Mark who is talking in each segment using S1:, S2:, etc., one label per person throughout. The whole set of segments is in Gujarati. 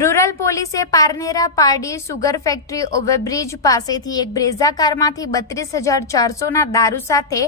S1: રૂરલ પોલીસે Parnera Pardi sugar factory overbridge પાસેથી એક બ્રેઝા કારમાંથી બત્રીસ હજાર ચારસોના દારૂ સાથે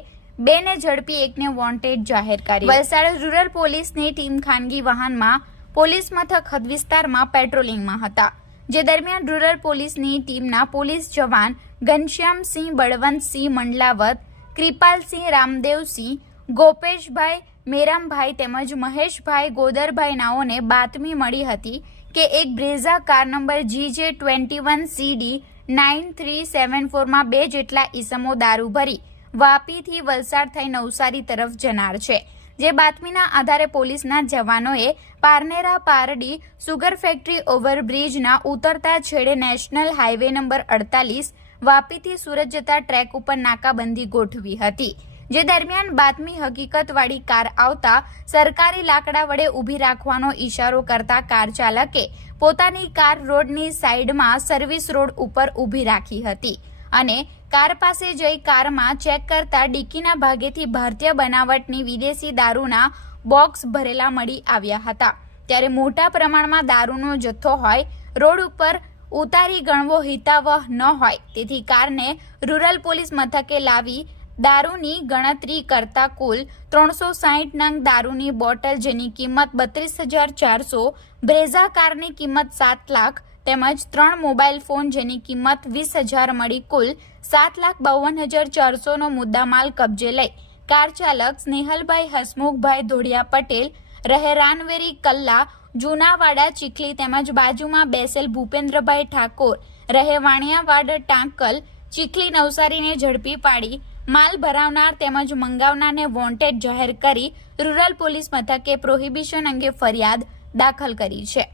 S1: બેને ઝડપી એકને વોન્ટેડ જાહેર કરી વલસાડ રૂરલ પોલીસની ટીમ ખાનગી વાહનમાં પોલીસ મથક હદ વિસ્તારમાં પેટ્રોલિંગમાં હતા, જે દરમિયાન રૂરલ પોલીસની ટીમના પોલીસ જવાન ઘનશ્યામસિંહ બળવંતસિંહ મંડલાવત, કૃપાલસિંહ રામદેવસિંહ, ગોપેશભાઈ મેરામભાઈ તેમજ મહેશભાઈ ગોદરભાઈ નાઓને બાતમી મળી હતી કે એક Brezza car number G J twenty one CD nine three seven ફોરમાં બે જેટલા ઈસમો દારૂ ભરી, વાપીથી વલસાડ થઈ નવસારી તરફ જનાર છે. જે બાતમીના આધારે પોલીસના જવાનોએ પારનેરા પારડી સુગર ફેક્ટરી ઓવરબ્રિજના ઉતરતા છેડે નેશનલ હાઈવે નંબર અડતાલીસ, વાપીથી સુરત જતા ટ્રેક ઉપર નાકાબંધી ગોઠવી હતી. જે દરમિયાન બાતમી હકીકતવાળી કાર આવતા સરકારી લાકડા વડે ઊભી રાખવાનો ઈશારો કરતા કાર ચાલકે પોતાની કાર રોડની સાઈડમાં સર્વિસ રોડ ઉપર ઊભી રાખી હતી. અને કાર પાસે જઈ કારમાં ચેક કરતા ડિક્કીના ભાગેથી ભારતીય બનાવટની વિદેશી દારૂના બોક્સ ભરેલા મળી આવ્યા હતા. ત્યારે મોટા પ્રમાણમાં દારૂનો જથ્થો હોય, રોડ ઉપર ઉતારી ગણવો હિતાવહ ન હોય, તેથી કારને રૂરલ પોલીસ મથકે લાવી દારૂની ગણતરી કરતા કુલ ત્રણસો સાહીઠ નંગ દારૂની બોટલ જેની કિંમત બત્રીસ હજાર ચારસો, બ્રેઝા કારની કિંમત સાત લાખ તેમજ ત્રણ મોબાઈલ ફોન જેની કિંમત વીસ હજાર મળી કુલ સાત લાખ બાવન હજાર ચારસોનો મુદ્દામાલ કબજે લઈ. કાર ચાલક સ્નેહલભાઈ હસમુખભાઈ ધોડિયા પટેલ રહે રાનવેરી કલ્લા, જૂનાવાડા ચીખલી તેમજ બાજુમાં બેસેલ ભૂપેન્દ્રભાઈ ઠાકોર, રહે વાણિયાવાડ ટાંકલ ચીખલી નવસારીને ઝડપી પાડી માલ ભરાવનાર તેમજ મંગાવનારને વોન્ટેડ જાહેર કરી રૂરલ પોલીસ મથકે પ્રોહિબિશન અંગે ફરિયાદ દાખલ કરી છે.